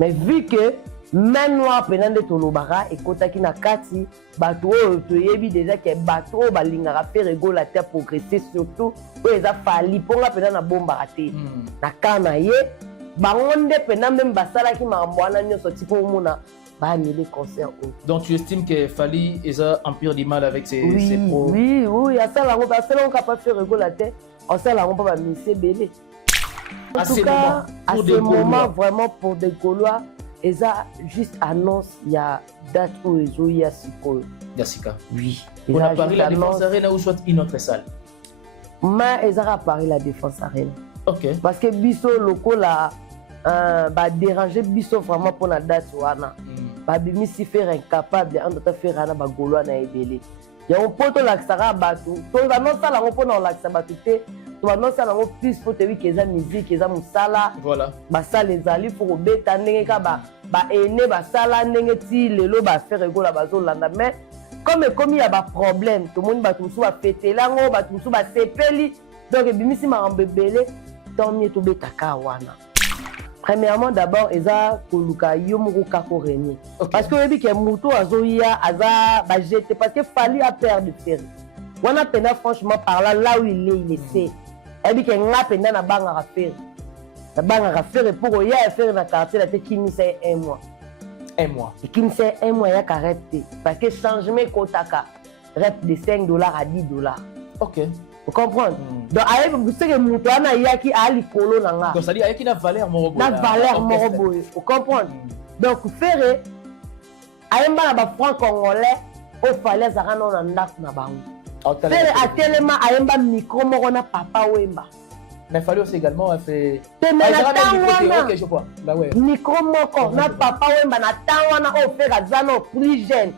Mais vu que même noir pendant de tolobara et kotaki na kati bato to yebi déjà que bato balingara faire égol la terre progresser surtout pour les afali pour la pendant na bomba raté na kana ye bangonde pendant même basala ki mambwana nyoso tipo mona ba annuler concert. Donc tu estimes que Fally a un pire du mal avec ses pros? Oui, à ça là on va faire on capable faire égol la terre en ça là on peut pas misser belé. En tout cas, à ce moment vraiment pour des Gaulois. Et ça, juste annonce, il y a date où il y a Siko. Yassika. Oui. On a Paris la Défense Arena ou soit une autre salle? Mais ils ont Paris la Défense Arena. Ok. Parce que Bisso local là, va déranger Bisso vraiment pour la date wana. Ba bimi si faire incapable de faire ana ba Gaulois na ebele. Il y a un pote là qui sera battu. Donc annonce ça là on peut dans là qui sera battu. Non ça là plus faut te dire que ça musique que ça musala voilà ba ça les ali pour beta ndenge ka ba ene ba sala ndenge ti lelo ba faire égol ba zo landa mais comme il y a ba problème tout le monde ba tout so ba fêter là ngo ba tout so ba sepeli donc bimisi ma mbebele tant mieux to beta ka wana. Premièrement d'abord eza koluka yo moko ka ko régner parce que yebi ke muto azoya aza ba jeter parce que Fally a perdu faire wana pena franchement parlant là où il est fait et bien que nga penda na banga faire pour y a faire na quartier la te kimi c'est un mois et kimi c'est un mois ya caractère parce que changement kotaka rep de 5 $ à 10 $. OK, vous comprenez donc aye vous savez que muto ana yaki ali kolo na nga donc ça dit aye ki na valeur morobo vous comprenez donc faire aye mbana ba franc congolais au fallait ça rano na ndako na bango. Faire à tellement à un micro morona papa wemba. Mais Fally aussi également a fait. Ok je vois. Là ouais. Micro moko na papa wemba na tawana au faire à zano plus jeune.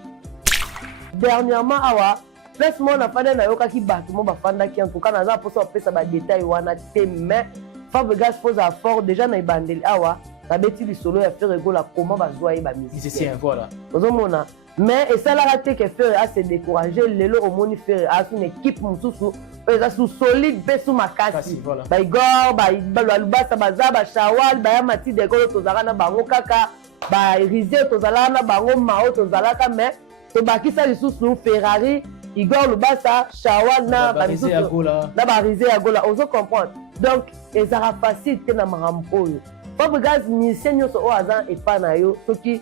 Dernièrement awa plus mon a fait na yoka ki batu mo ba fanda ki en tout cas na za poso pesa ba détail wana te mais Fabregas pose à fort déjà na ibandeli awa na beti li solo ya faire égol la comment ba zoyer ba musicien voilà. Ozomona. Mais et ça l'a raté que faire à se décourager lelo au moni faire à une équipe mususu eza sous solide be sous makasi ba igor ba lubasa baza ba shawal ba mati de ko to zala na bango kaka ba rize to zala na bango mao to zala ka mais to bakisa lisusu Ferrari igor lubasa shawal na ba rize na ba rize ya gola ozo comprendre donc ezara facile te na marampo yo Fabregas musicien nyonso o azan et pas na yo soki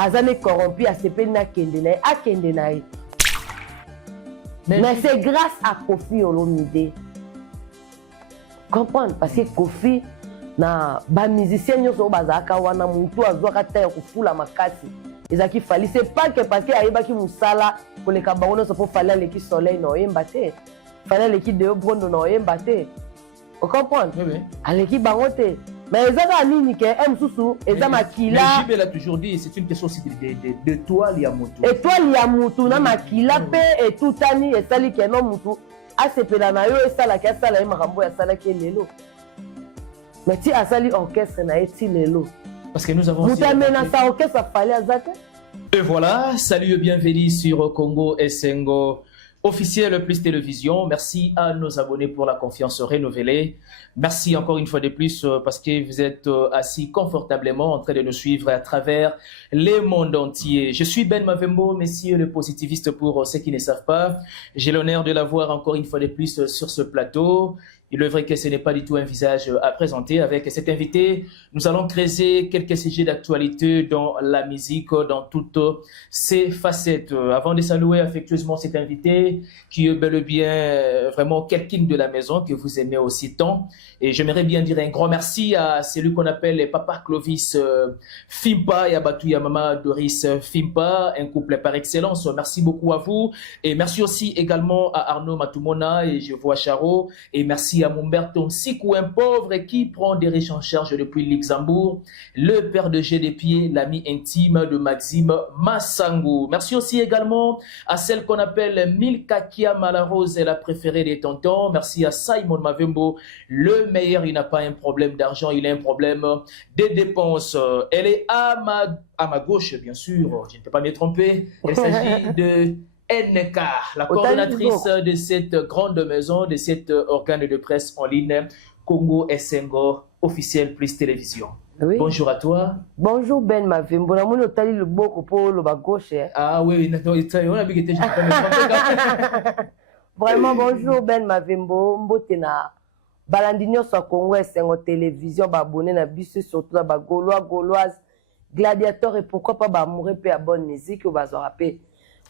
azane corrompu à se peine à Kendenaï. Mais c'est grâce à Kofi Olomide. Comprendre parce que Kofi na ba musicien nyoso bazaka wana mutu azwaka ta ko fula makasi. Ezaki Fally c'est pas que parce que ayebaki musala ko le kabango so pour Fally le ki soleil no yembate. Fally le ki de brondo no yembate. Vous comprenez? Oui. Aleki bangote. Mais ils ont mis que M. ils ont makila. Mais JB l'a toujours dit, c'est une question aussi de toi, Liamutu. Et toi, Liamutu, na makila pe et tout ani et sali que non mutu. A se pelana yo et sala que sala marambo ya sala que lelo. Mais ti asali orchestre na eti lelo. Parce que nous avons. Mutamena sa orchestre Fally azate. Et voilà, salut et bienvenue sur Congo Esengo. Officiel Plus Télévision, merci à nos abonnés pour la confiance renouvelée. Merci encore une fois de plus parce que vous êtes assis confortablement en train de nous suivre à travers le monde entier. Je suis Ben Mavembo, messieurs le positiviste pour ceux qui ne savent pas. J'ai l'honneur de l'avoir encore une fois de plus sur ce plateau. Il est vrai que ce n'est pas du tout un visage à présenter. Avec cet invité, nous allons creuser quelques sujets d'actualité dans la musique, dans toutes ses facettes. Avant de saluer affectueusement cet invité, qui est bel et bien vraiment quelqu'un de la maison que vous aimez aussi tant. Et j'aimerais bien dire un grand merci à celui qu'on appelle Papa Clovis Fimpa et à Batouya Mama Doris Fimpa, un couple par excellence. Merci beaucoup à vous. Et merci aussi également à Arnaud Matumona et je vois Charo. Et merci à Mumberto Sikou, un pauvre qui prend des riches en charge depuis Luxembourg, le père de G des Pieds, l'ami intime de Maxime Massango. Merci aussi également à celle qu'on appelle Milka Kia Malarose, la préférée des tontons. Merci à Simon Mavembo, le meilleur. Il n'a pas un problème d'argent, il a un problème de dépenses. Elle est à ma gauche, bien sûr, je ne peux pas me tromper. Il s'agit de NK, la coordinatrice de cette grande maison, de cet organe de presse en ligne, Congo Esengo, officiel Plus Télévision. Oui. Bonjour à toi. Bonjour Ben Mavembo. Na moni otali le boko pour le bas gauche. Ah oui, on a vu que tu étais Vraiment, bonjour Ben Mavembo. Mbote na balandinyo sur Congo Esengo télévision, abonné na biso surtout na ba Gaulois, Gauloises, gladiateurs et pourquoi pas ba amoureux pe à bonne musique ou ba rapper.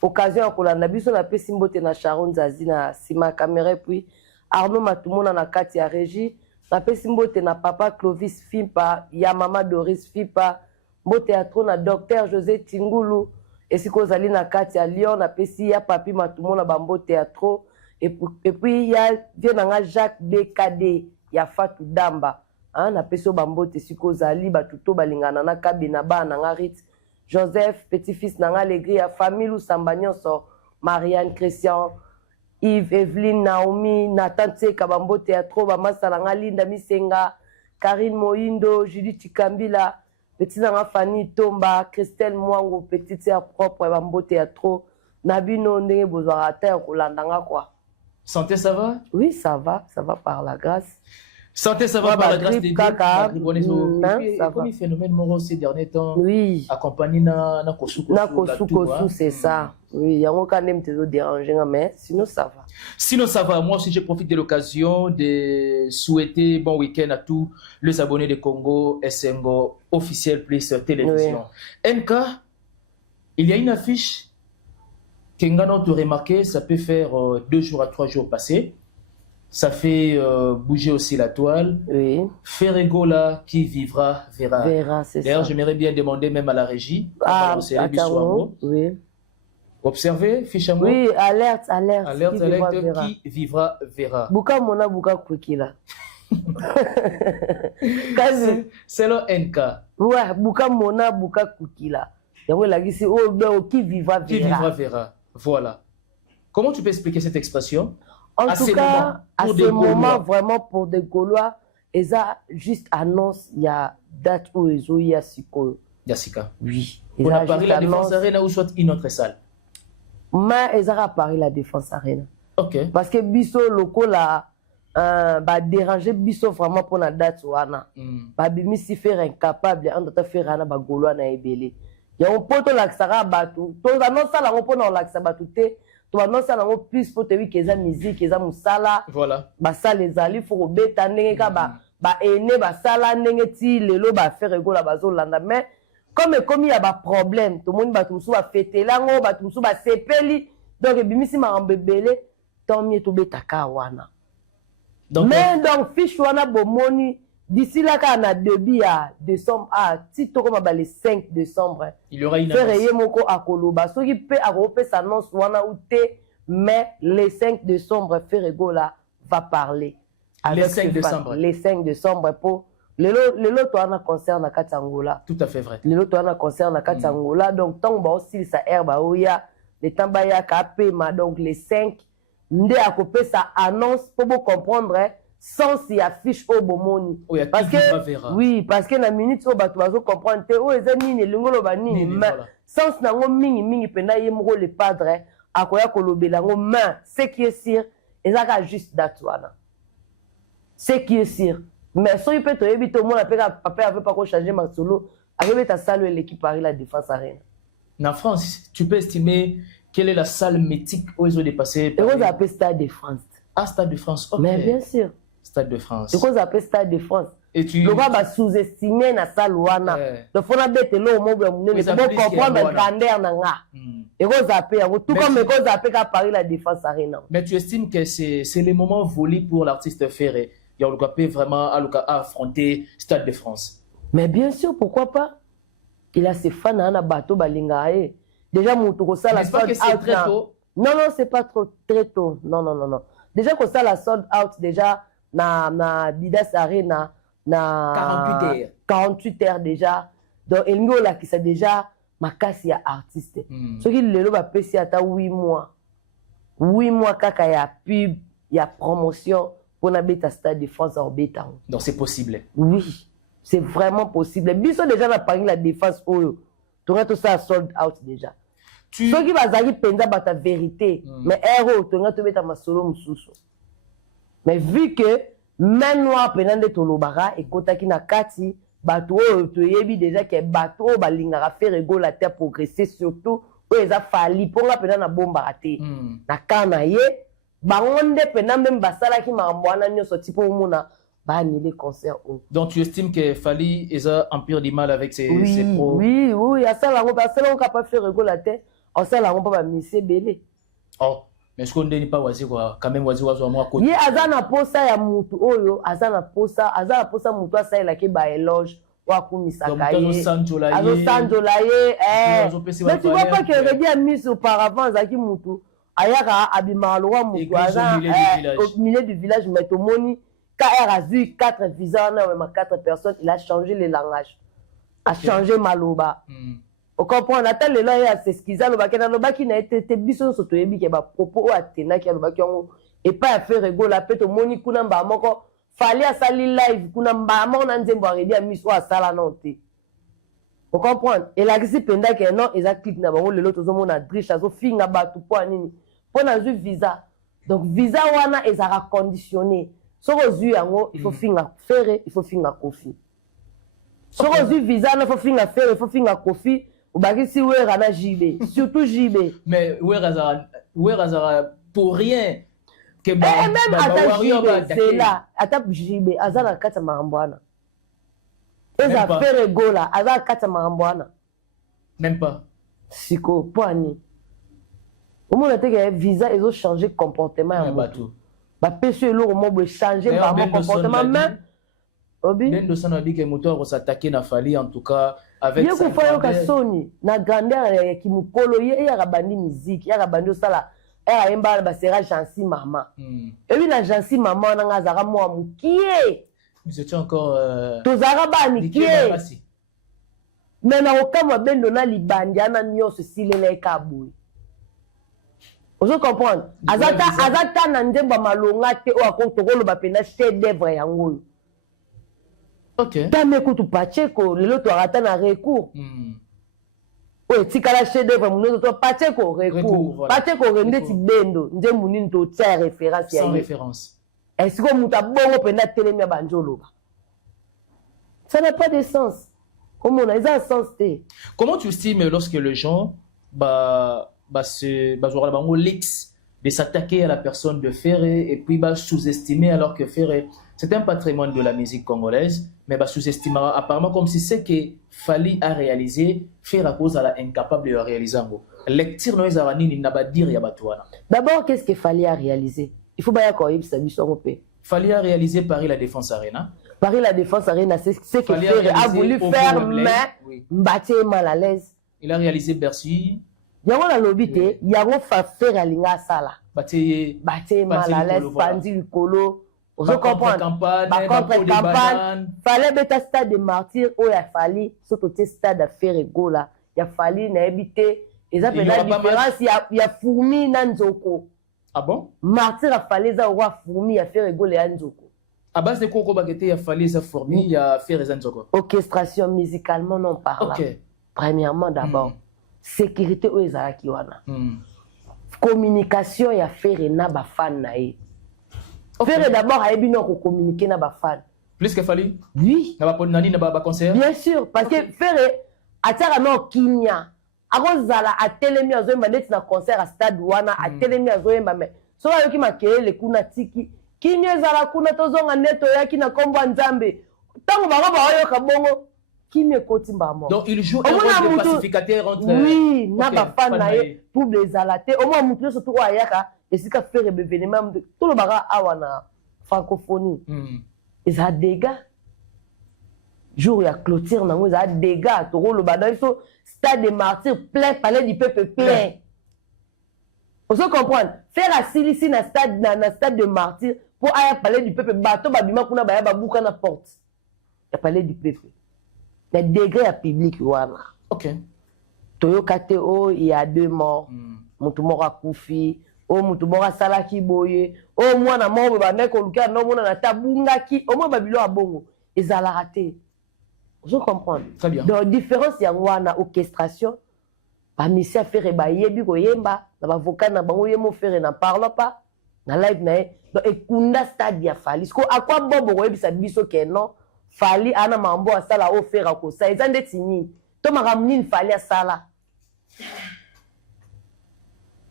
Occasion à kolanda biso na pe simbote na Sharon Zazi na Sima caméra puis Arnaud Matumona na kati ya régie. Na pe simbote na papa Clovis Fimpa, ya mama Doris Fimpa, mbo théâtre na docteur José Tingulu, et si kozali na kati ya Lyon na pe si ya papi Matumona bambo théâtre, et puis ya vienanga Jacques BKD, ya Fatou Damba, hein, na pe so bambo te si kozali batuto balingana na kabina ba na Ritz, Joseph petit-fils na Allegri ya famille ou Sambagnon Marianne Christian, Yves, Evelyne, Naomi, Nathan Tseka, Bambo Théâtre, Bamasalanga, Linda Misenga, Karine Moindo, Judith Chikambila, Petite Nanga Fanny Tomba, Christelle Mwango, Petite Sœur propre, Bambo Théâtre, Nabino Ndenge Bozwarata, Rolandanga quoi. Santé, ça va? Oui, ça va par la grâce. Santé, ça va par la grâce de Dieu. Comme il phénomène mort ces derniers temps. Oui. Accompagné na Kosuko. Na Kosuko, c'est ça. Oui, il y a un cas même te déranger, mais sinon ça va. Sinon ça va. Moi aussi, je profite de l'occasion de souhaiter bon week-end à tous les abonnés de Congo Esengo officiel plus télévision. Oui. NK, il y a une affiche que Ngano te remarqué, ça peut faire 2 jours à 3 jours passés. Ça fait bouger aussi la toile. Oui. Ferregola qui vivra verra. Verra, c'est ça. D'ailleurs, j'aimerais bien demander même à la régie. Oui. Observez, fiche à moi. Oui, alerte. Alerte, qui vivra verra. Buka mona buka kwikila. C'est le NK. Ouais, buka mona buka kwikila. Yango lagisi qui vivra verra. Qui vivra verra. Voilà. Comment tu peux expliquer cette expression? En tout cas, à ce moment, vraiment, pour des Gaulois, ils ont juste annonce, il y a date où ils ont eu à Siko. Yassika. Oui. On a Paris la Défense Arena ou soit une autre salle? Mais ils ont à Paris la Défense Arena. Ok. Parce que Bisso, loco, là, déranger Bisso vraiment pour la date ou Anna. Bimi si faire incapable, en tout faire Anna, Gaulois na ebele. Il y a un pote là qui sera battu. Tout annonce ça, là, on peut non là qui sera battu. Tu annonces ça plus pour te dire que la musique, que la musala. Voilà. Ba ça les ali faut beta ndenge ka ba ene ba sala ndenge ti lelo ba faire rigola ba zo landa mais comme il y a ba problème tout le monde ba tumsu ba fêter lango ba tumsu ba sepeli donc bimisi ma ambebele tant mieux to beta ka wana. Mais donc fiche wana bomoni d'ici là quand on a début à décembre si to comme ba le 5 décembre il y aura une annonce moko akoloba so qui peut akope s'annonce wana ou te mais le 5 décembre Ferregola va parler le 5 décembre le 5 décembre pour le lot on a concert na Katangola tout à fait vrai le lot on a concert na Katangola donc tant ba aussi ça herba oya le temps ya kapé ma donc le 5 ndé akope sa annonce pour vous comprendre sans s'y affiche au bomoni parce que oui parce que na minute au bato bazo comprendre te o ezani ni lingolo ba nini mais sans nango mingi penda yemro le padre akoya kolobela ngo mais ce qui est sûr ezaka juste date wana ce qui est sûr mais so peut to yebi to mona peka papa avait pas ko changer ma solo avec ta salle l'équipe Paris la Défense Arena en France tu peux estimer quelle est la salle mythique où ils ont dépassé et vous appelez Stade de France Stade de France ok mais bien sûr Stade de France. C'est quoi ça appelle Stade de France? Et tu le va sous-estimer na salle wana. Le faut na bête lo mo bla munene pour comprendre la grandeur na nga. Et vous appelez tout comme vous appelez à Paris la Défense Arena. Mais tu estimes que c'est le moment voulu pour l'artiste Ferré. Il y a le vraiment à affronter Stade de France. Mais bien sûr, pourquoi pas? Il a ses fans na bateau balingae. Déjà mon tour ça la sold out. Très tôt. Non, c'est pas trop très tôt. Non. Déjà que ça la sold out déjà na Bidas Arena na 48 heures déjà donc elingo la qui c'est déjà makasi ya artiste ce qui lelo ba pesi ata 8 mois kaka ya pub ya promotion pour na beta Stade de France au beta donc c'est possible oui c'est vraiment possible biso déjà na Paris la Défense oyo tout ça sold out déjà ceux qui bazali penza bata vérité mais héros to beta masolo mususu. Mais vu que même noir penande tolobara et kotaki na kati bato oyo toyebi déjà que bato oyo balingaka faire ego la terre progresser surtout oyo eza Fally mpo nga mpena na bombaka te na ka na ye bango nde mpena meme basalaki makambo wana nyonso ti mpo omona baannule concert oyo. Donc tu estimes que Fally eza en pire du mal avec ses pros? Oui, asala yango kapa faire ego la terre asala yango mpo bamisie ebele. Oh, mais est-ce qu'on ne dit pas wazi quoi? Quand même wazi wazo moi côté. Ye aza na posa ya mutu oyo, aza na posa mutu asalelaki ba éloge wa kumisaka ye. Azo sanjola ye. Mais tu vois pas que Redi a mis auparavant zaki mutu ayaka abima lowa mutu aza au milieu du village mais tomoni ka a vu 4 visas na même 4 personnes, il a changé le langage. A changé maloba. On comprend, on attend les lois à s'excuser, qui n'a été biso soto yebi ke ba propos o atena ki aloba ki ongo et pas à faire ego la pete moni kuna mba moko Fally a sali live kuna mba moko na nzembo aredi a miso a sala non te. On comprend, et la gisi penda ke non eza click na bango lelo tozo mona driche azo finga ba tu po anini po na zu visa. Donc visa wana ezara conditionné. Soko zu yango il faut finga faire, il faut finga kofi. Soko zu visa na faut finga faire, il faut finga kofi. Si Wera na JB, surtout JB. Mais Wera pour rien. Que même à JB, c'est là. À ta JB, Azana Kata Marambouana. Eza faire gola, Azana Kata Marambouana. Même pas. Siko, poani. Au moins, on a visa, ils ont changé comportement. Bah, péché lourd, on a changé comportement. Même. Nendo sana dit que moteur s'attaquer na Fally en tout cas avec sa grandeur. Ka Sony na grandeur ya kimukolo ye ya rabandi musique ya rabandi sala ya emba ba sera Jansi Mama. Et oui na Jansi Mama na ngazara mo mukie. Vous étiez encore tozara ba mikie. Mais na okama bendo na libandi ana nyonso silela ekaboy. Ozo comprendre? Azata na ndemba malonga te o akotokolo ba pena chef d'œuvre yango. Ok. Tame kutu Pacheco, le lot arata na recours. Oui, tikala chef d'œuvre munozo to Pacheco recours. Pacheco rende ti bendo, nde munini to tia référence ya. Sans référence. Est-ce que muta bongo pena telemi banjolo? Ça n'a pas de sens. Comment on a ça sens té? Comment tu estimes lorsque les gens l'ex de s'attaquer à la personne de Ferré et puis sous-estimer alors que Ferré c'est un patrimoine de la musique congolaise, mais sous-estimer apparemment comme si c'est que Fally a réalisé, faire à cause de la incapable de réaliser. Lecture no ezarani ni naba dire ya batouana. D'abord, qu'est-ce que Fally a réalisé? Il faut bien qu'on y ait européen. Fally a réalisé Paris la Défense Arena. Paris la Défense Arena, c'est ce que Ferré a voulu faire, mais Mbaté est mal à l'aise. Il a réalisé Bercy. Yango na lobité, yango fa faire alinga sala. Baté mal à l'aise, pandi likolo. Vous comprenez? Contre-campagne. Fallait bêta stade de martyr où il a fallu, surtout stade à faire ego là. Il a fallu n'habiter. Et ça fait la différence, il y a fourmi nanzoko. Ah bon? Martyr a fallu ça roi fourmi à faire ego les anzoko. À base de Koko Bagete, il a fallu ça fourmi, il a fait les anzoko. Orchestration musicalement non parlant. Ok. Premièrement d'abord, sécurité où ils ont communication, il y a fait na ba fan nae. Ferré d'abord a bien communiquer na ba fan. Plus que Fally? Oui. Na ba nani na ba concert? Bien sûr, parce que Ferré a tara no kinya. Akozala a telemi azoyemba net na concert à stade wana a telemi azoyemba mais so ayo ki makele kuna tiki kinya zala kuna tozonga neto yaki na kombo nzambe. Tango bango ba oyo ka bongo kinya koti mbamo. Donc il joue un rôle de pacificateur entre. Oui, na ba fan nae pour les alater. Au moins mutu surtout ayaka. Et si tu fais un événement, tout le baga a la francophonie. Et ça a des dégâts. Jour il y a clôture, il y a des dégâts. Tu roules le badin, il faut stade des martyrs plein, palais du peuple plein. Vous comprenez? Faire la silici dans le stade de martyrs pour aller parler du peuple. Bateau, babima, kuna baya babouka na porte. Il y a parlé du peuple. Les degrés à public, voilà. Ok. Toyo Kateo, il y a 2 morts. Moutoumora Koufi. O mutubora salaki boye o mwana mo ba nek oluka no mona na tabungaki o mo babilo abongo ezala raté. Vous comprenez? Très bien. Donc différence ya wana orchestration ba misia faire ba yebi ko yemba na ba vocal na bango yemo faire na parle pas na live na donc ekunda stade ya Fally ko akwa bobo ko yebisa biso ke non fali ana mambo asala o fera ko sa eza ndeti nini to makambo nini fali asala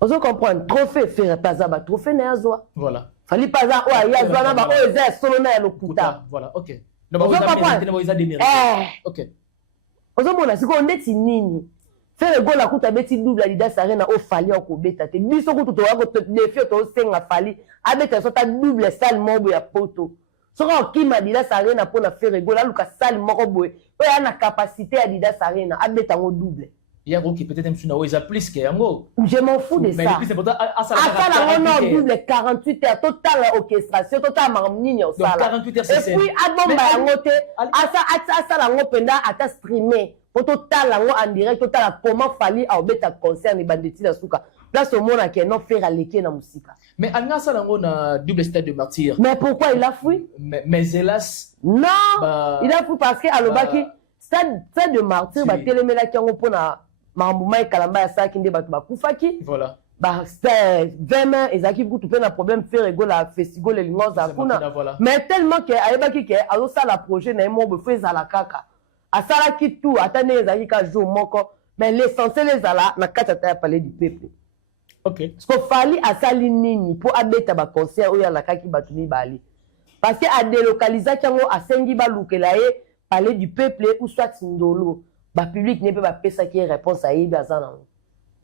ozo comprendre trophée fera paza ba trophée na yazwa voilà fali paza o ya yazwa na ba o eza solo na ya lokuta voilà ok no ba eza démérité ok ozo mona siko ndeti nini fere gola kuta beti double Adidas Arena o fali ko beta te biso kutu to wako défi to senga fali abeta so ta double salle mobo ya poto soko kima Adidas Arena pour na fere gola luka salle moko boy o ya na capacité Adidas Arena abeta ngo double ya ko qui peut-être même na oza plus que yango je m'en fous de ça mais c'est pourtant asala ngo double 48 heures total orchestration total maramnini au sala 48 heures c'est et puis abomba yango te asala ngo penda ata streamer total yango en direct total comment fali a obeta concert ni banditi na suka place au monde qui non faire aleki na musika mais anga sala ngo na double stade de martyr mais pourquoi il a fui mais hélas non il a fui parce que alobaki stade de martyr ba telemela ki yango pona mamuma ekalamba ya saki nde bato bakufaki voilà ba 20 mains ezaki kutu pe na problème faire ego la festival elingo za kuna mais tellement que ayebaki que azo sala projet na mo be feza la kaka asalaki tout atane ezaki ka jour moko mais l'essentiel ezala na kati ata ya palais du peuple ok parce que fali asali nini pour abeta ba concert oyo alakaki bato mibali parce que a délocalisaki yango asengi balukela ye palais du peuple ou soit ndolo ba public ne peut pas pesaki réponse à yebi aza nango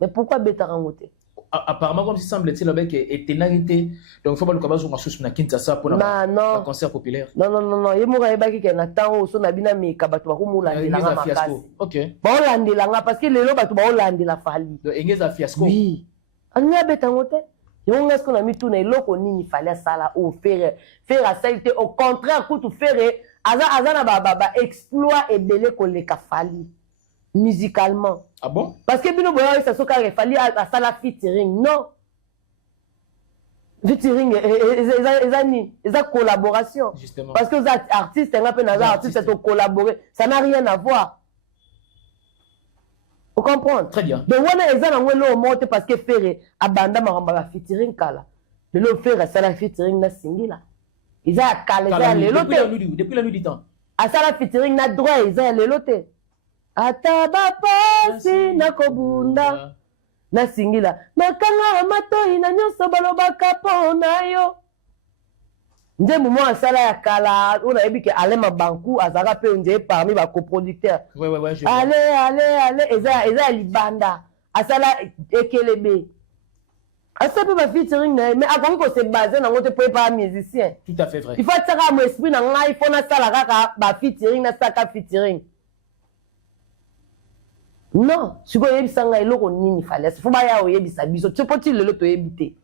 mais pourquoi beta rango te apparemment comme si semble-t-il avec éternité donc faut pas le cabazo ma sous na Kinshasa pour un concert populaire non yemura yebaki ke na tango so na bina mi kabato ba kumula ndelanga makasi ok ba olandelanga parce que lelo bato ba olandela fali donc engeza fiasco oui anya beta ngote yonga sko na mitu na eloko nini fali sala o faire asalite au contraire kutu faire aza na ba exploit ebele koleka fali musicalement. Ah bon? Parce que bino boya ça so il fallait à ça la featuring non. Featuring et collaboration. Justement. Parce que les artistes un peu artistes c'est collaborer, ça n'a rien à voir. Vous comprenez? Très bien. Donc on a ezana ngwelo monte parce que faire abanda maramba la featuring kala. Le faire ça la featuring na singila. Ils a kala depuis la nuit du temps. À ça la featuring na droit ils a le loté. Ataba pasi na kobunda na singila makanga matoi na nyoso balobaka pona yo nje mumo asala ya kala ona ebike alema banku azaka pe nje parmi ba coproducteurs ouais je allez eza libanda asala ekelebe asa pe ba featuring na mais akongi ko se baser na ngote pour pas musicien tout à fait vrai il faut tsaka mo esprit na ngai fona sala kaka ba featuring na saka featuring. Non, si vous avez ça, il fallait. Il faut pas y avoir ça. Tu peux le to éviter.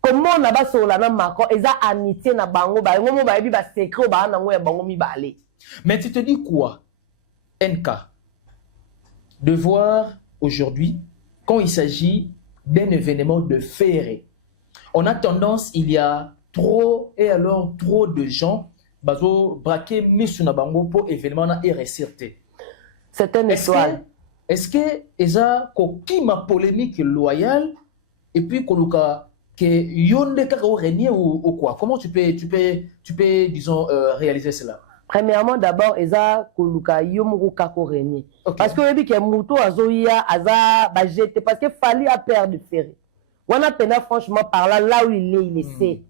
Comment on a pas sur la même marque, ils ont amitié na bango, ba ngomo ba ba secret ba na ngoya bango mi balé. Mais tu te dis quoi, NK, de voir aujourd'hui quand il s'agit d'un événement de féré. On a tendance, il y a trop et alors trop de gens bazo braquer mis na bango pour événement na RSRT. C'est une étoile. Est-ce que eza kokima polémique loyale et puis koluka que yonde kaka régner ou quoi? Comment tu peux disons réaliser cela? Premièrement d'abord eza koluka yomuko kako régner. Parce que oyebi ke muto azoya aza ba jeter parce que fali a peur de faire. On a pena franchement parlant là où il est sait.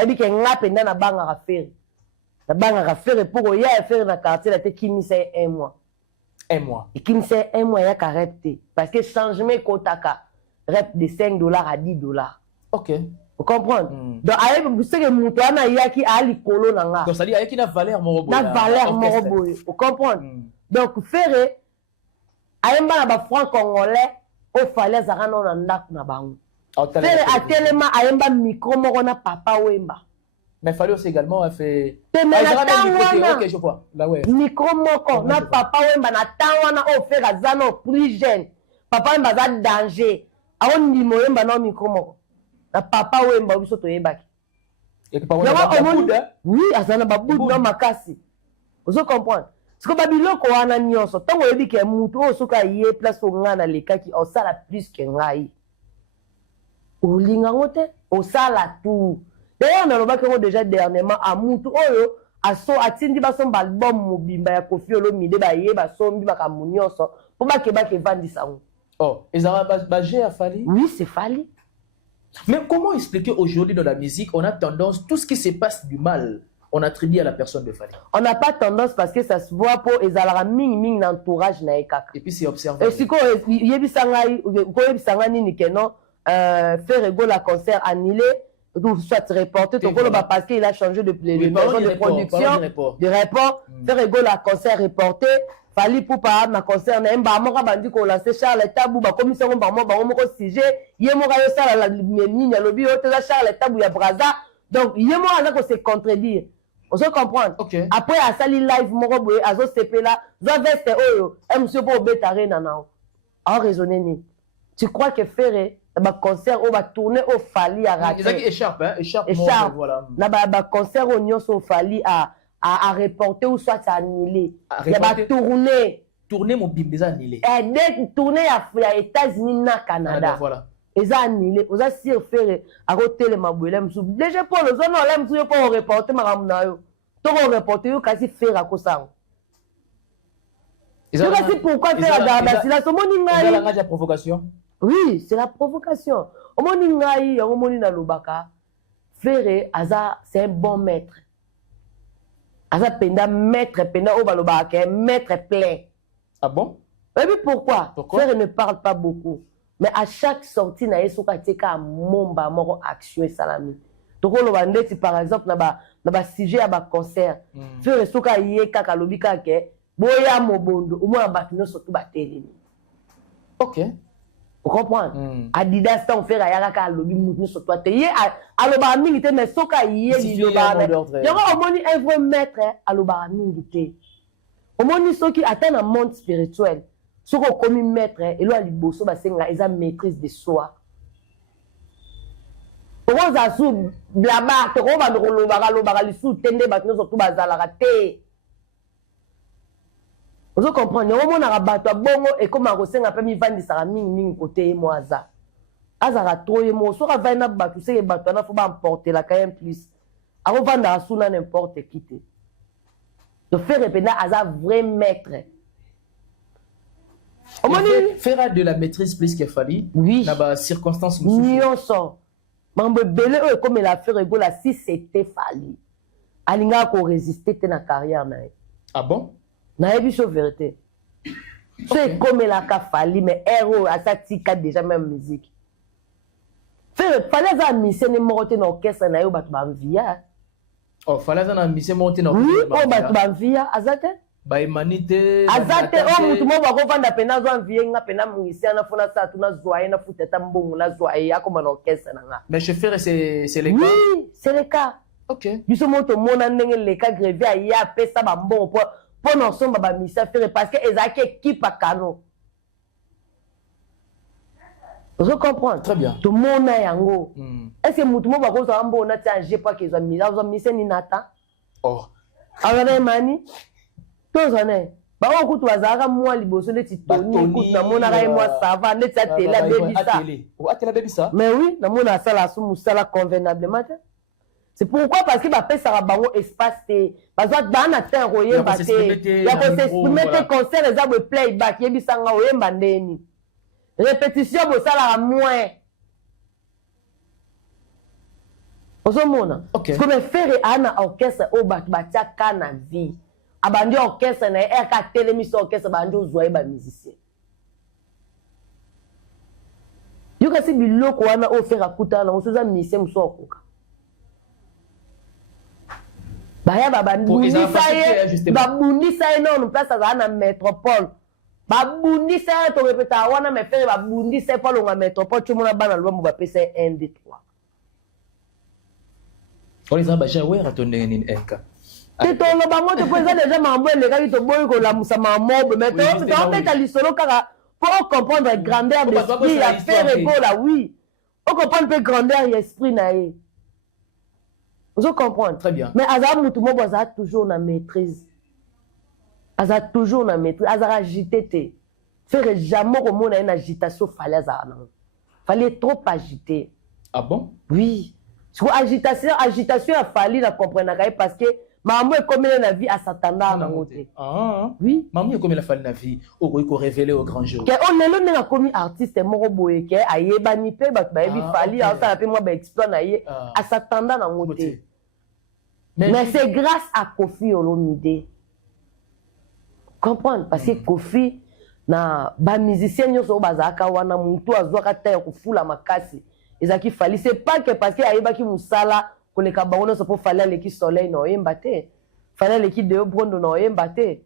Ebi ke nga pena na banga ra faire. Na banga ra faire pour ya faire na quartier la te kimi c'est un mois. Un mois. Et qui me sait un mois, il y a qu'à répéter. Parce que changement kotaka, rep de 5 $ à 10 $. Ok. Vous comprenez? Donc, vous savez que mon toit, il y a qui a l'icolo nanga. Donc, ça dit, il y a qui a valeur morobo. La valeur morobo. Vous comprenez? Donc, faire, aïe, ma franc congolais, au fallait ça rendre en ndac na bango. Faire, à tellement, aïe, micro, morona papa wemba. Mais fallait aussi également faire. Ok, je vois. Là, ouais. Micro moko, na papa wemba na tawana au faire azano plus jeune. Papa wemba za danger. Aon ni moyemba na micro moko. Na papa wemba biso to yebaki. Et papa wemba. Oui, azana baboud na makasi. Vous comprenez? Parce que babiloko wana nyonso, tango yebi ke mutu o soka ye place o ngana lekaki o sala plus que ngai. O linga ngote, o sala tout. D'ailleurs, on a déjà dernièrement à Moutou Oyo, aso atindi basomba album mobimba ya Koffi Olomide baye basombi bakamunyoso po bakebake vandisa ngo. Oh, ezara bagé à Fally? Oui, c'est Fally. Mais comment expliquer aujourd'hui dans la musique, on a tendance, tout ce qui se passe du mal, on attribue à la personne de Fally? On n'a pas tendance parce que ça se voit pour ezalaka mingi n'entourage na ekaka. Et puis c'est observé. Et si ko yebisanga nini keno faire ego la concert annulé ou soit reporté to kolo parce qu'il a changé de maison de production de report faire ego la concert reporté Fally Ipupa na concert na mba moka bandi ko lancer Charles Tabu ba commission ba moko sujet ye moka yo sala la nini ya lobi o te Charles Tabu ya Braza donc ye moka na ko se contredire. On se comprend. Okay. Après, à sali live, moro boye, azo sepe là, zo veste oyo, monsieur pour betare nanao. A raisonner ni. Tu crois que faire ba concert ou ba tourner au Fally à rater. Ils ont écharpe, hein, écharpe. Voilà. Na ba concert au nyonso au Fally à reporter ou soit à annuler. Il y a ba tourner mon bimbeza annulé. Et dès tourner à États-Unis na Canada. Voilà. Ils ont annulé, ils ont si faire à côté les mabouilles. Déjà pour le zone, on l'aime pour reporter ma ramunayo. Tout reporter, vous quasi faire à cosa. Je ne sais pas pourquoi faire la c'est la la provocation. Oui, c'est la provocation. Au moningaï, au monina lobaka, faire aza, c'est un bon maître. Aza penda maître, penda obalobaka, maître plein. Ah bon? Et puis pourquoi? Faire ne parle pas beaucoup. Mais à chaque sortie, na yesoka teka momba moro action et salami. Donc on va ndeti par exemple na ba sujet à ba concert. Faire yesoka yé kaka lobika ke boya mobondo au moins ba kino surtout ba télé. OK. Vous comprenez? Adidas on fait ayaka ka lobi mutni surtout te yé aloba mingi te mais soka yé liloba. Yoko omoni un vrai maître aloba mingi te. Omoni soki atteint un monde spirituel. Ce qu'on commis maître, et là, les bosso, ils ont maîtrise de soi. Comment ça sous blabla, tu vas le sous tende, tu surtout bazala te. Vous comprenez? Au moins, on a battu bongo et comme on a fait mi vandi ça ming côté moi ça. Azara trop et moi, soit va na battu, c'est battu, na faut pas emporter la quand même plus. Avant vendre à sous n'importe qui te. De faire répéter azar vrai maître. Faire de la maîtrise plus qu'il Fally. Oui. Dans les circonstances. Nyonso. Mambo belé comme la faire ego la si c'était Fally. Alinga ko résister na carrière na. Ah bon? Na yebi so vérité. C'est comme la ka Fally mais héros à sa tika déjà même musique. Faire Fally za mission ne monter na orchestre na yo batu ba via. Oh Fally za na mission monter na orchestre. Oui, oh batu ba via azate. Ba humanité azate o mutu mo ba ko vanda pena zo envier nga pena mungisia na fona sa tuna zoaye na futeta mbongo na zoaye akoma na orchestre na nga. Mais chauffeur c'est le cas. Oui, c'est le cas. OK. Biso moto mona ndenge le cas grévé a ya pesa ba mbongo pour non somba ba misa faire parce que ezaki équipe à Kano. Vous comprenez? Très bien. Tout le monde a yango. Est-ce que mutu mo ba ko zo mbongo na tia j'ai pas que zo misa ni nata? Oh. Alors mani tous années ba o kutu azaka mwa liboso neti toni kutu na mona ka mwa sava neti atela bebisa o atela bebisa mais oui na mona sala su musala convenablement. C'est pourquoi parce que ba pesa ka bango espace te bazwa dana te royer ba te ya ko s'exprimer te concert les abwe playback yebisa nga oyemba ndeni répétition bo sala ka moins osomona comme faire ana orchestre o ba tia kana vie abandi orchestre na eka télémis orchestre bandi ozoye ba musicien yoka si biloko wana o faire akuta na osoza musicien muso okoka baya babundisa ye non place azala na métropole babundisa ye to répéta wana me faire babundisa ye palonga métropole tumona bana lwambo bapesa 1 2 3 on les a bacha ouais retourner ni enka tolo bango te poza déjà mambo elega ki to boyi ko la musama mobe mais to beta lisolo kaka pour comprendre grandeur d'esprit ya faire école oui on comprend peu grandeur et esprit na ye vous comprenez très bien mais azar mutu mo boza toujours na maîtrise azar toujours na maîtrise azar agité te faire jamais au monde une agitation fallait azar non fallait trop agiter. Ah bon? Oui. Agitation a fallu la comprendre parce que Maman est comme la vie à s'attendre à côté. Ah, oui. Maman est comme la fin de la vie. Au coup, révélé au grand jour. On est là, comme artiste, moro boye, que aye banipe, bat baby fali, à ça, moi, ben explore naie, à s'attendre à côté. Mais c'est grâce à Kofi Olomide. Comprendre? Parce que Kofi, na ba musicien nyoso bazaka wana muntu azwaka tayo kufula makasi. Ezaki fali. C'est pas que parce que ayebaki musala, les cabarons se pour faire l'équipe soleil non embatté faire l'équipe de brondo non embatté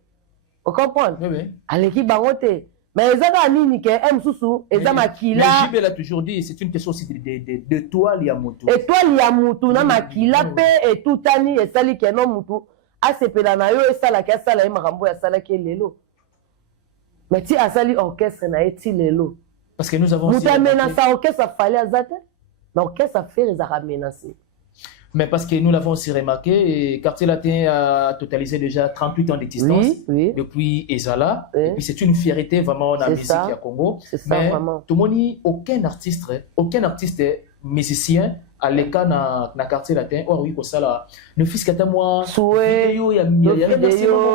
vous comprenez oui. À l'équipe baroté mais ils ont nini que m susu ils ont makila mais JB l'a toujours dit c'est une question aussi de toile ya mutu et toile ya mutu na makila pe et tout tani et sali que non mutu a sepela na yo et sala ka sala makambo ya sala ke lelo mais ti asali orchestre na eti lelo parce que nous avons mutu menace orchestre fallait azate l'orchestre fait les a menacé. Mais parce que nous l'avons aussi remarqué, Quartier Latin a totalisé déjà 38 ans d'existence depuis Ezala. Oui. Et puis c'est une fierté vraiment dans la musique à Congo. Mais tout le monde, aucun artiste musicien à l'écart dans Quartier Latin, oh oui, pour ça là, le fils qui moi, vidéo,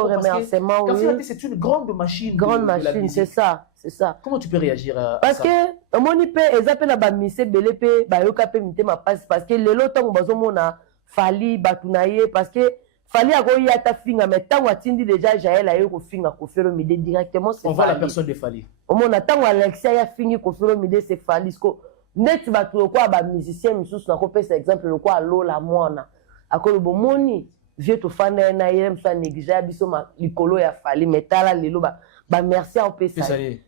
remerciements, Quartier Latin c'est une grande machine. Grande machine, c'est ça, c'est ça. Comment tu peux réagir à parce ça? Que mon ipé, ils appellent la bamise belépé, bayoka pe mité ma passe parce que le loto bazo mona fali batunaye parce que fali a goyi ata finga mais tant watindi déjà Jaël a eu ko finga ko faire mide directement c'est on voit la personne de Fali. Au mona tant Alexia ya fingi ko faire mide c'est Fali sko net batu ko ba musicien mususu na ko pesa exemple le ko alola mwana akolo bomoni vieux to fana na yem sa négligé biso ma likolo ya Fali metala lelo ba merci en pesa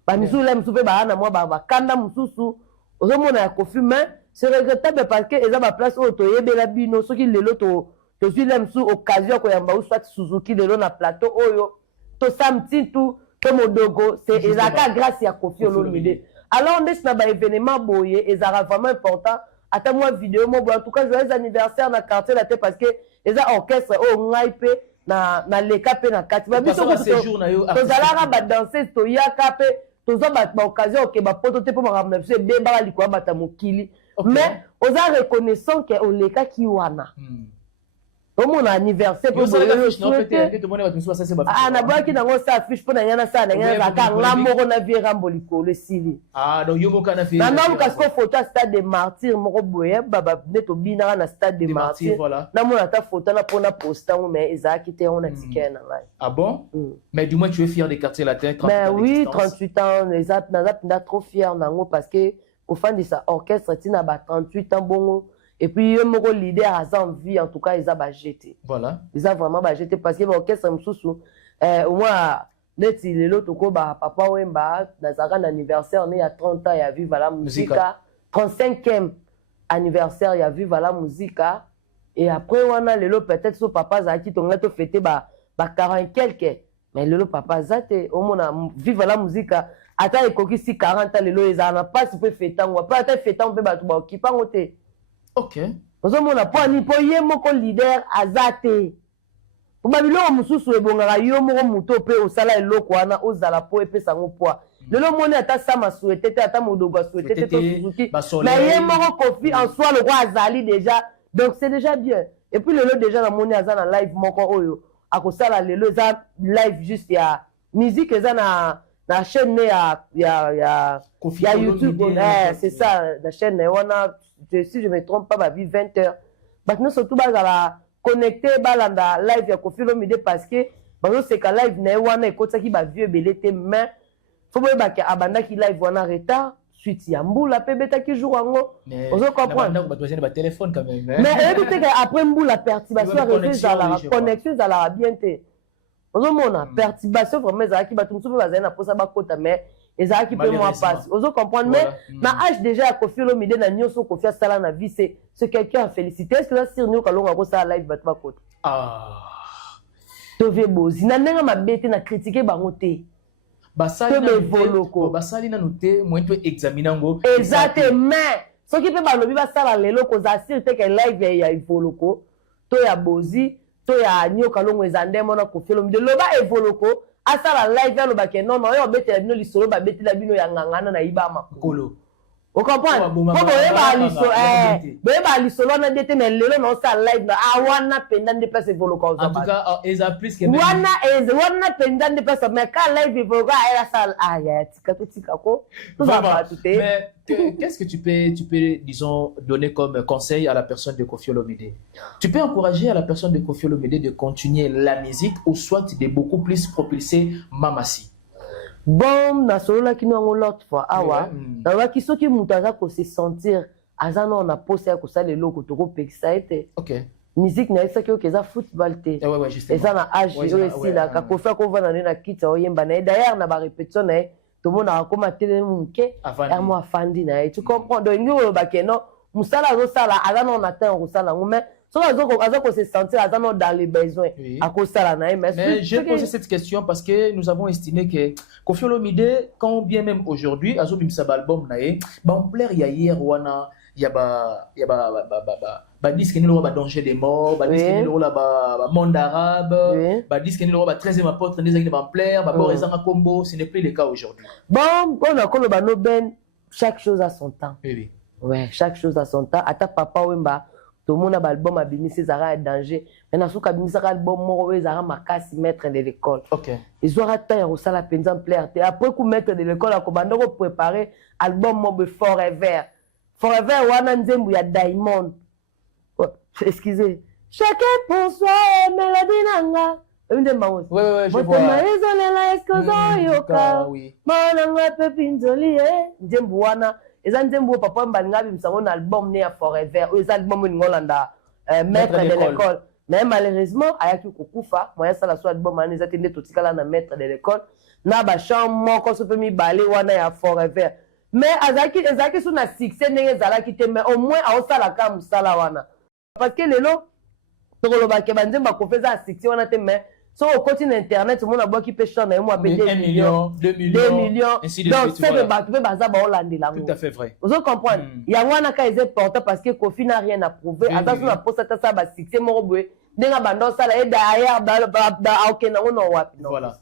ba misu lem soupe ba na moi ba kanda mususu ozomona ya kofi mais c'est regrettable parce que eza ba place o to yebela bino soki lelo to suis lem sou occasion ko yamba ou soit Suzuki lelo na plateau oyo to samti tout to modogo c'est ezaka grâce ya Kofi Olomide. Alors on est na ba événement boye ezara vraiment important ata moi vidéo mo en tout cas joyeux anniversaire na quartier la tête parce que eza orchestre o ngaipe na leka pe na kati ba biso ko to zalara ba danser to yaka pe to zo ba occasion ke ba poto te po ba ramna biso be ba likwa bata mokili mais oza reconnaissant que o leka ki wana mon anniversaire pour na baki na ngo sa affiche pour na yana sa na yana ka ngambo na vie ramboliko le sili donc yo moka na vie na non parce que photo stade des martyrs moko boye baba neto bina na stade des martyrs na mona ta photo na pona poster mais ezaki te on a ticket na ngai. Ah bon? Mais du moins tu es fier des quartiers latins 38 mais oui 38 ans les autres na trop fier nango parce que au fin de sa orchestre tina ba 38 ans bongo. Et puis, il y a un leader à envie, en tout cas, ils ont jeté. Voilà. Ils ont vraiment jeté parce que l'orchestre, au moins, l'autre, papa Wemba, dans un anniversaire, on est à 30 ans, il y a vu la musique. 35e anniversaire, il y a vu la musique. Et après, on a le peut-être son papa Zaki, on a fêté 40 quelques. Mais le papa Zate, au moins, vive la musique. Attends, il y a si 40 ans, ils n'ont pas si peu fêté. On peut être fêté, on peut battre, qui pas noter. Ok. Vous avez un moko leader azate. Vous avez un mususu ebongaka yo moko muto pe osala eloko wana ozala po epesa ngo poa. Lelo moni ata sama souhaité te ata modogo souhaité te to Suzuki. Mais ye moko Kofi en soi le roi azali déjà. Donc c'est déjà bien. Et puis lelo déjà na moni azana live moko oyo. Akosala lelo za live juste ya musique eza na chaîne ya YouTube. C'est ça la chaîne wana. Si je ne me trompe pas, ma vie 20h. Maintenant, surtout, je vais connecter à live de Kofi Olomide parce que c'est que live n'est pas un côté qui va vieux belete mais faut pas que abanda qui live wana retard suite ya mboula pe beta qui joue ngo on comprend na besoin de téléphone quand même mais éviter que après mboula perturbation réseau la connexion ça la bien té on mona perturbation vraiment ça qui va tout va na posa ba kota mais ezala qui peut moi passer ozo comprendre mais na âge déjà à Kofi Olomide na nyoso Kofi sala na vie c'est quelqu'un à féliciter est-ce que là sur nous kalonga ko ça live batwa kota to ve bozi na nenga mabete na critiquer bango te basali na noté moins to examiner ngo exactement ce qui peut balobi basala lelo ko za sur te que live ya Ivoloko to ya bozi to ya nyoka longo ezande mona Kofi Olomide loba Ivoloko asala live ya lobake non yo bete bino lisolo ba bete la bino ya ngangana na iba makolo Vous comprenez? Vous voyez, lisolo na dete mais lelo na sa live na awana pendant de place voloka. En tout cas, ils a plus que wana pendant de place mais quand live voloka elle ça ya tika to tika ko. Mais qu'est-ce que tu peux disons donner comme conseil à la personne de Koffi Olomide? Tu peux encourager à la personne de Koffi Olomide de continuer la musique ou soit de beaucoup plus propulser Mamasi? Bon, na solo la kino ngo l'autre fois awa na wa ki soki mutu aza ko se sentir azana on a posé ko sala loko to ko pekisa ete. OK. Musique na esa ki okeza football te. Ouais justement. Eza na âge yo esi la ka ko fa ko vana na kita oyemba na d'ailleurs na ba répétition na to mona akoma tele muke ya mo afandi na tu comprends donc ngo ba keno musala zo sala azana on atteint ko sala ngome. So, on se sentir dans les besoins. Oui. À cause de ça, mais j'ai posé cette question parce que nous avons estimé que Koffi Olomide, quand bien même aujourd'hui, à Zobim Sabalbom, il y a hier, il y a disque ni danger des morts, disque ni monde arabe, disque ni 13e apôtre, des exemplaires, combo, ce n'est plus le cas aujourd'hui. Bon, on a comme le ben, chaque chose a son temps. Oui. Ouais, chaque chose a son temps. À ta papa Wemba. Tout le monde a album a bini ces arrêts danger maintenant sous cabine ça album moro ils arrêtent ma casse mettre de l'école. OK. Ils aura temps au sala exemple après coup mettre de l'école à commando pour préparer album mobe forever wana nzembu ya Diamond. Excusez. Chacun pour soi mélodie nanga. Ouais, je vois. Oui. Mananga pepinzoli nzembu wana eza nzembo papa mbalinga bimsango na album ne ya forever eza album ni ngolanda maître de l'école mais malheureusement ayaki kokufa moya sala so album ani eza tende totikala na maître de l'école na ba chambre moko so pe mi balé wana ya forever mais azaki so na succès ndenge ezalaki te mais au moins aosala ka musala wana parce que lelo tokoloba ke banzemba kofeza succès wana te mais so au continent internet mon abo qui peut chanter moi peut 1 million 2 millions ainsi de suite donc c'est de baza ba hollande tout à fait vrai vous comprenez yango na ka est important parce que Koffi n'a rien à prouver attention na poste ça ba succès moko boye denga bando sala et derrière ba ok na ono wapi voilà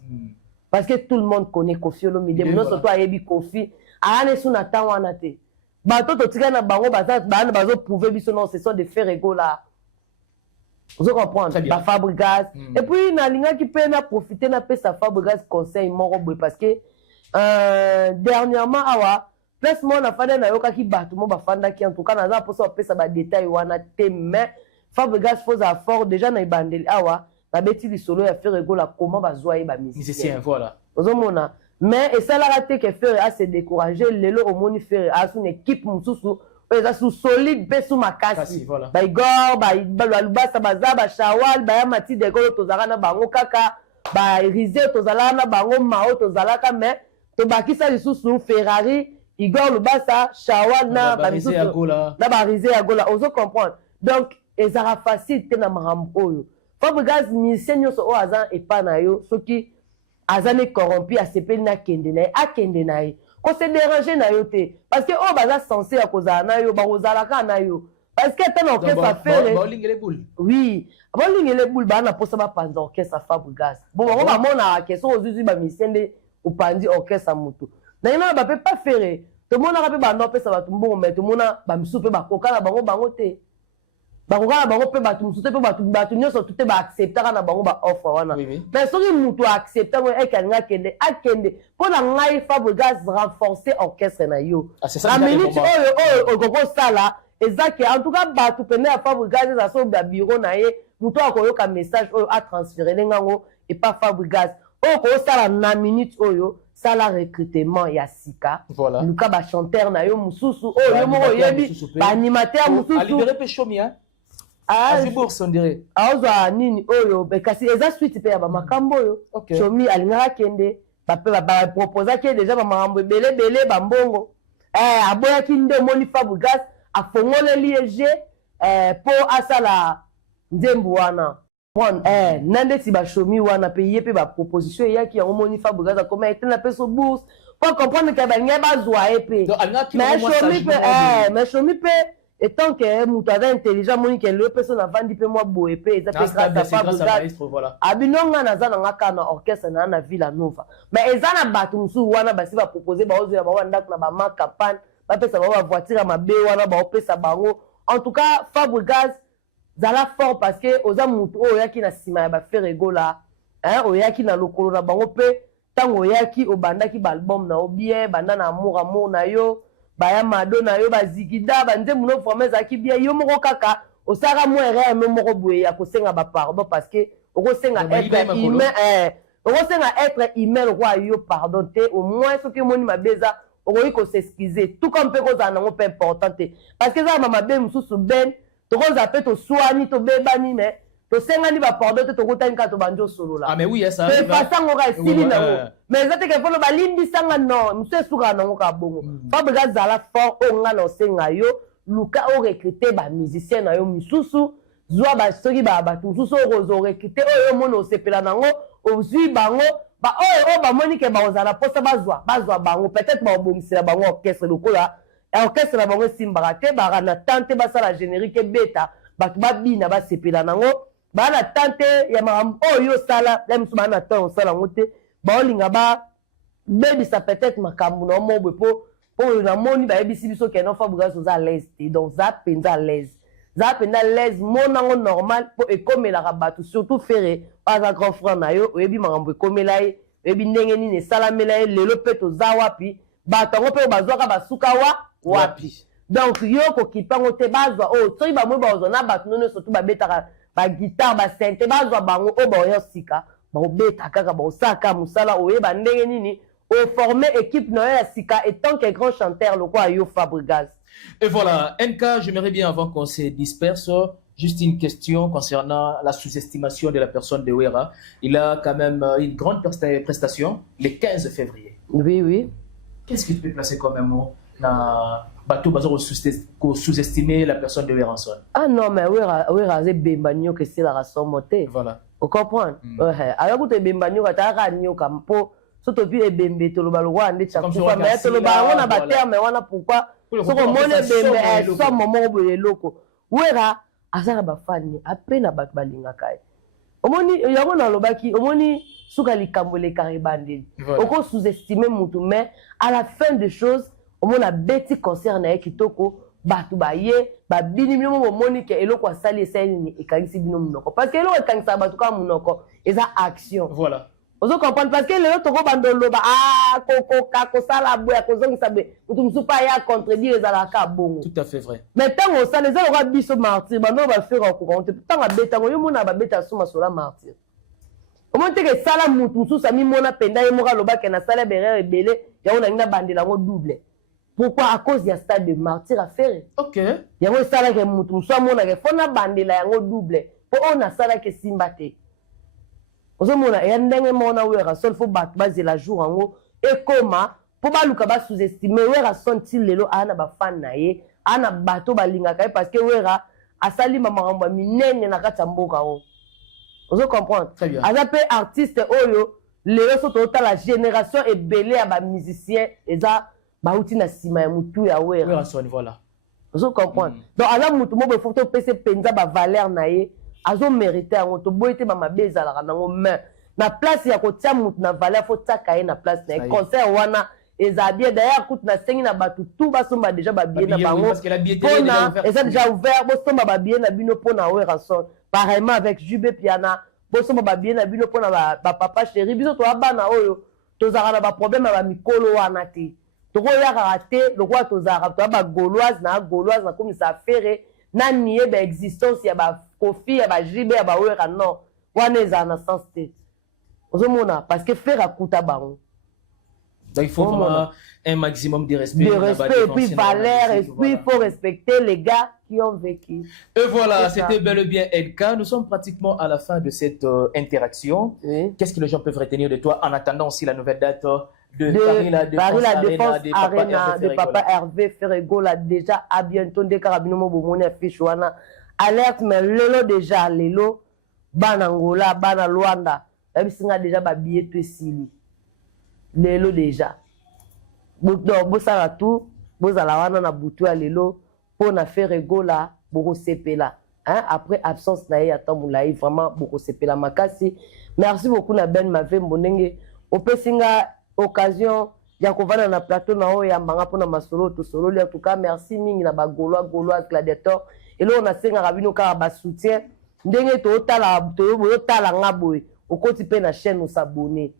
parce que tout le monde connaît Koffi Olomide non surtout ayebi Koffi ana sou na temps wana te ba to tika na bango baza bazo prouver biso non ce sont des faits régaux là. Vous comprenez? La Fabregas. Et puis, Nalinga qui peut profiter de sa Fabregas conseil morobo parce que dernièrement, plus mon affaire na yoka qui bat mon bafanda qui en tout cas na pour ça pesa ba détail wana te mais Fabregas faut fort déjà na ibandeli na beti li solo ya faire rigola comment ba zoyer ba musicien voilà. Vous mona mais et ça la raté que faire à se décourager lelo au moni faire à son équipe mususu eza sous solide be sous makasi voilà. Ba igor ba lubasa baza ba shawal ba mati de golo tozala na bango kaka ba rize tozala na bango mao tozala ka mais to bakisa lisusu Ferrari igor lubasa shawal na ba rize ya gola na ba rize ya gola ozo comprendre donc ezara facile te na marambo oyo Fabregas musicien nyonso o azan epa na yo soki azane corrompu asepeli na kende na akende na ye ko se déranger na yo te parce que o baza censé ya kozala na yo bakozala ka na yo parce que tant orchestre a fait bowling les boules oui bowling les boules ba na posa ba panza orchestre Fabregas bon ba mona question ozuzu ba musicien de opandi orchestre mutu na ina ba peut pas faire to mona ka pe ba no pesa ba tumbo mais to mona ba misu pe ba kokala bango te bakokala bango pe batu musu te pe batu nyonso tout ba acceptera na bango ba offre wana mais soki mutu accepter mo ekalinga akende po na ngai Fabregas renforcer orchestre na yo la minute oyo okoko sala ezaki en tout cas batu pene ya Fabregas eza so ba bureau na ye mutu akoyoka message oyo a transférer ngango et pas Fabregas oyo ko sala na minute oyo sala recrutement ya sika voilà luka ba chanteur na yo mususu oyo moko yebi ba animateur mususu a libéré pe chomi hein bourse on dirait aozwa nini oyo kasi eza suite pe ya ba makambo oyo chomi alingaka kende ba proposaki déjà ba makambo belé ba mbongo aboyaki nde moni Fabregas afongoleli ege po asala nzembu wana nandeti ba chomi wana pe ye pe ba proposition eyaki yango moni Fabregas akoma ete na peso bourse pour comprendre que balinga bazwa ye pe mais chomi pe étant que mutu aza intelligent moni ke le personne avandi pe moi boye pe eza pe grâce à Fabregas abinonga naza na ngaka na orchestre na Villa Nova mais eza na bato musu wana basi ba proposer ba ozo ya ba ndako na ba marque campagne bapesa bango bavoiture ya mabe wana baopesa bango. En tout cas Fabregas zala fort parce que oza mutu oyo oyaki na nsima ya baferego la oyaki na lokolo na bango mpe ntango oyaki obandaki baalbum na yo bien banda na amour na yo baya mado na yo bazikida banzembo no vraiment ezalaki bien yo moko kaka osaka mwa erreur me moko boye ya kosenga bapardon parce que okosenga être humain okosenga être humain lokwa yo pardon te au moins soki omoni mabe eza okoki kosexcuse tout comme mpe kozala nango mpe important te parce que ezala mamabe mosusu ben tokozala mpe toswani tobebani me tosengani bapardon te tokotani kaka tobandi osolola mais oui ça arrive efasango ka esili nango mais eza teke fono balimbisanga non mosu esukaka nango ka bongo Fabregas zala fort oyo nga na osenga yo luka orecrute bamusicien na yo misusu zwa soki bato mosusu oyo ozorecrute oyo omona osepela nango ozwi bango oyo bamoni ke bakozala mposa bazwa bango peut-être baobongisela bango orchestre lokola orchestre na bango esimbaka te baka na tante basala générique ebeta bato babina basepela nango baa na tante ya makambo oyo osala ya misu baa na temps osala yango te baolinga babebisa peut-être makambo na omobwe mpo oyo namoni bayebisi biso keno Fabregas oza à l'aise te donc za mpenza à l'aise monango normal mpo ekomelaka bato surtout fere aza grand frère na yo oyebi makambo ekomela ye oyebi ndenge nini esalamela ye lelo mpe toza wapi bato yango mpe bazwaka basuka wapi donc yo kokipango te bazwa oyo soki bamoi bazwa na bato no nyonso to babetaka baguitare basinte bazwa bango oyo baoya sika baobeta kaka baosalaka mosala oyeba ndenge nini oforme équipe na yo ya sika etant que grand chanteur lokwa yo Fabregas. Et voilà, NK, j'aimerais bien avant qu'on se disperse, juste une question concernant la sous-estimation de la personne de Wera. Il a quand même une grande prestation le 15 février. Oui. Qu'est-ce que tu peux placer comme un mot dans bateau sous-estimer la personne de Weranson? Ah non, mais Wera c'est Bembanyo que c'est la raison montée. Voilà. Vous comprenez? Alors que Bembanyo va t'arranger kampo. Surtout puis Bembe toloba lo wa ndetcha kufa mais toloba wana baterme wana pourquoi soko mone Bembe so momo boye loko Wera azala bafani apena bat balinga kai omoni yango na lobaki omoni suka likambo le karibandeli oko sous-estimer mutu mais à la fin des choses omona beti concert na kitoko batu baye babini bino momoni ke eloko asali esali ekangisi bino munoko parce que eloko ekangisa batu ka munoko eza action voilà. Vous comprenez parce que les autres bandolo kosala boya kozongisa be mutu musupa ya contredire ezalaka bongo. Tout à fait vrai. Mais tant on ça les aura biso martyr bando va faire en courant tant ba beta yo mona ba beta suma sola martyr. Au moins que sala mutu musu sami mona penda ye moka loba ke na sala berere belé ya ona ngina bandela ngo double. Pourquoi à cause ya stade de martyr à faire? OK. Ya ngo sala ke mutu musu mona ke fona bandela yango double. Po ona sala ke simbate. Ozomona ya ndenge mona Wera sol fo bat bazela jour ango ekoma po baluka ba sous-estimer Wera son ti lelo ana ba fan na ye ana bato balinga kai parce que Wera asali makambo minene na kati mboka o. Ozo comprendre? Azape artiste oyo lelo so tota la génération ebele ya ba musicien eza bauti na sima ya mutu ya Wera son voilà. Ozo comprendre? Donc ala mutu mo be photo pese penza ba valeur na ye azo mérité en to boyete mama bezala kanango mais na place ya kotia mutu na valeur faut taka na place na concert wana eza bien d'ailleurs coûte na sengi na batu tout basomba déjà ba bien na bango parce que la billetterie est déjà ouvert bosomba ba bien na bino pona Weranson pareillement avec Jube Piana bosomba ba bien na bino pona ba papa chéri biso to abana oyo tozaka na ba problème ba mikolo wana te toko ya raté lokwa tozaka to ba gauloise na comme ça faire na nié ba existence ya ba Kofi ya ba Jibe ya ba Wera non wana eza na sens te ozomona parce que faire akuta bango donc il faut vraiment un maximum de respect et puis valeur et puis il faut respecter les gars qui ont vécu et voilà c'était bel et bien NK nous sommes pratiquement à la fin de cette interaction qu'est-ce que les gens peuvent retenir de toi en attendant aussi la nouvelle date de Paris la Défense Arena de Papa Hervé Ferregola déjà à bientôt de Carabino Bomoni affiche wana alerte mais lelo déjà lelo bana Angola bana Luanda bisinga déjà ba billet to sili lelo déjà bo sala tout bozala wana na butu ya lelo pona Ferregola boko sepela hein après absence na ye atambula vraiment boko sepela makasi merci beaucoup na Ben Mavembo ndenge opesinga occasion ya kovanda na plateau na oyo ya mbanga mpona masolo tosololi. En tout cas merci mingi na bagaulois gladiateur eloko nasengaka bino kaka basoutien ndenge toyotala nga boye okoti mpe na chaîne osabone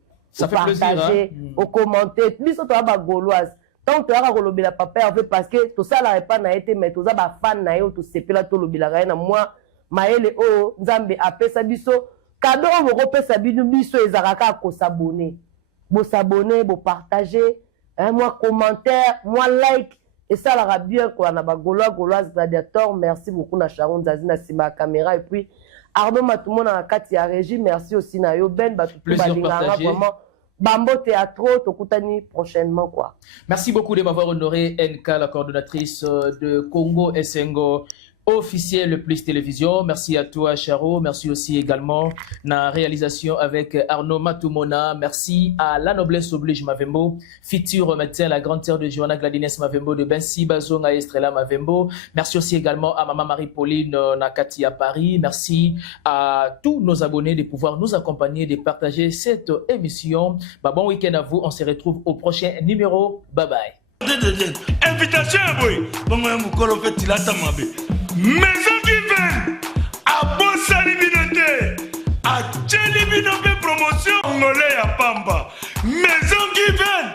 opartage okommente biso toya bagauloise tant toyaka kolobela papa ya fe parce que tosalaka epa na ye te mais toza bafan na ye oyo tosepela tolobelaka ye na mwa mayele oyo nzambe apesa biso kado oyo bokopesa bino biso ezalaka kaka kosabone bosabone bopartage mwa commentaire mwa like esalaka bien kola na bagauloise gladiateur. Merci beaucoup na Sharon Zazi na nsima ya caméra et puis Arnaud Matumona na kati ya régie. Merci aussi na yo Ben batutu balinganga vraiment Bambo Théâtre tokutani prochainement quoi. Merci beaucoup de m'avoir honoré NK, la coordonnatrice de Congo Esengo officiel plus télévision. Merci à toi Charo, merci aussi également na réalisation avec Arnaud Matumona. Merci à La Noblesse Oblige Mavembo, futur médecin la grande sœur de Johanna Gladines Mavembo de Bensi Bazonga Estrella Mavembo. Merci aussi également à Maman Marie-Pauline Nakati à Paris. Merci à tous nos abonnés de pouvoir nous accompagner, de partager cette émission. Bah, bon week-end à vous, on se retrouve au prochain numéro. Bye bye. Invitation boy. Maison qui vient à Bossali Binote, à Tchelibinope promotion Angolais à Pamba. Maison qui vient,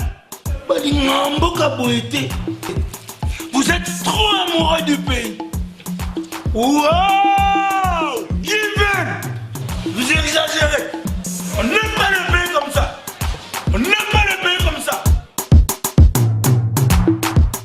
vous êtes trop amoureux du pays. Wow!